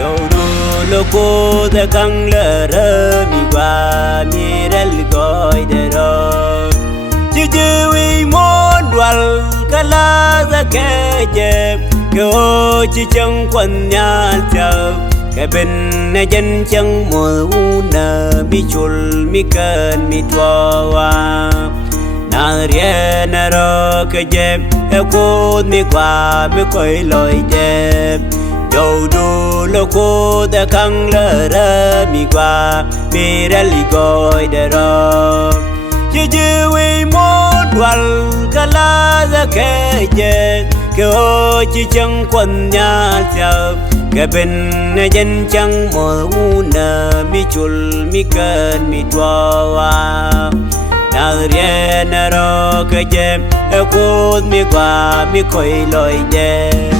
Yo dulu ku dekang lere mi gua mi rel goy dero. Jujui mon dwal kala za keje. Yo chi chang quan nhà chờ. Cái bên này dân chẳng mùa na mi chul mi cần mi tua na rie na ro cái jem theo cô mi qua mi coi lối jem dầu du lo cô đã căng lơ ra mi qua mi ra li gọi để ro chứ chứ vì muốn đoan cả lá ra cái jem kêu chỉ chẳng quan nhà chờ cái bên này dân chẳng mùa na mi chul mi cần mi tua na rie na ro cái jem theo cô mi qua mi coi lối jem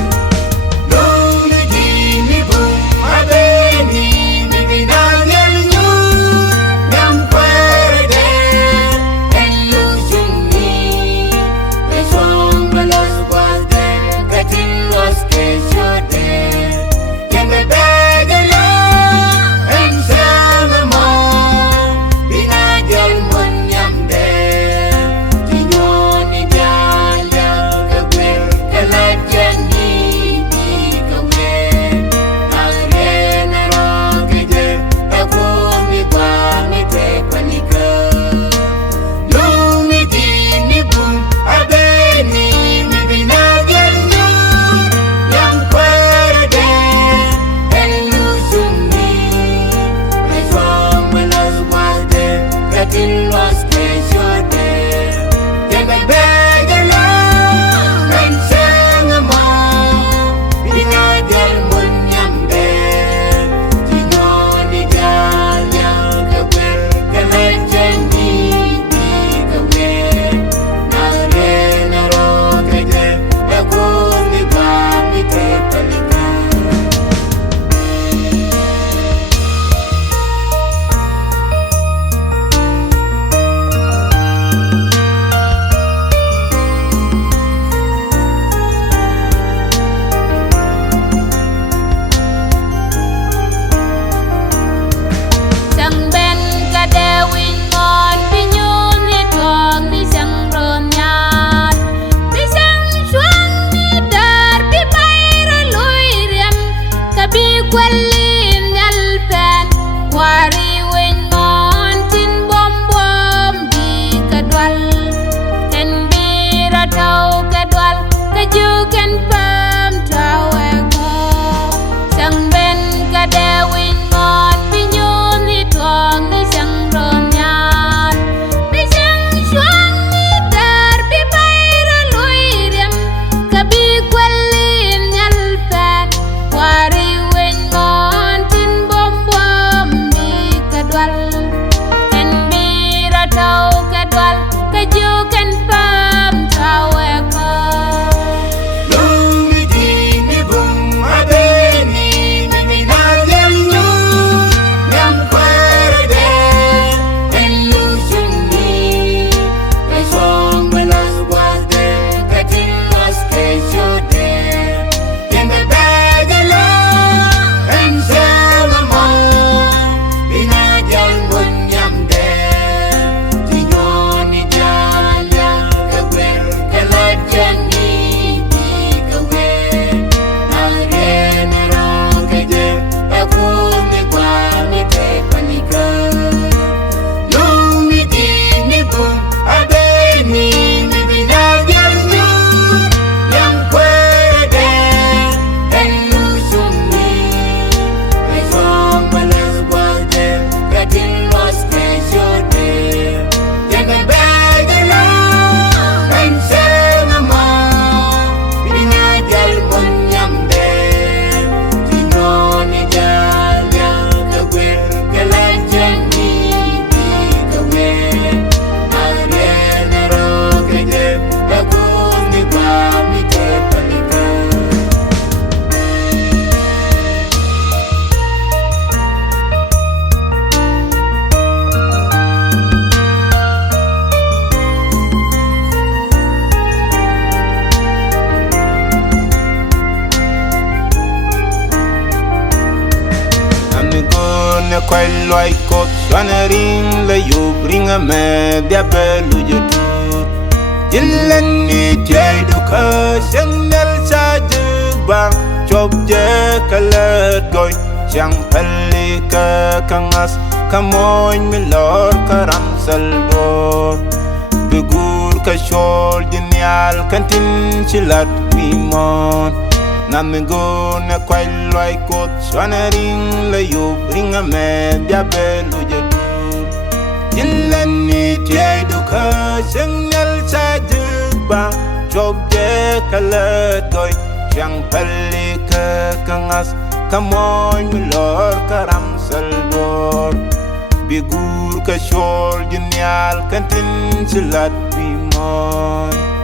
Wari wen mo quay loài cột xoan ring la yu bring a me dia belu jetu Jilan ni tiai duka signal saja bang Cob je kalat goy Siang pali ka kangas Kamoy milor karam saldor Begur ka syol jenial Kantin silat mimon Namigo na kway loy kot Swana ring layo ring a me dia belu jetu Jilan ni tiai duka signal saja bang Cob je kalat goy Siang pali ka kangas Kamoy milor karam saldor Bigur ka syol jenial Kantin silat bimon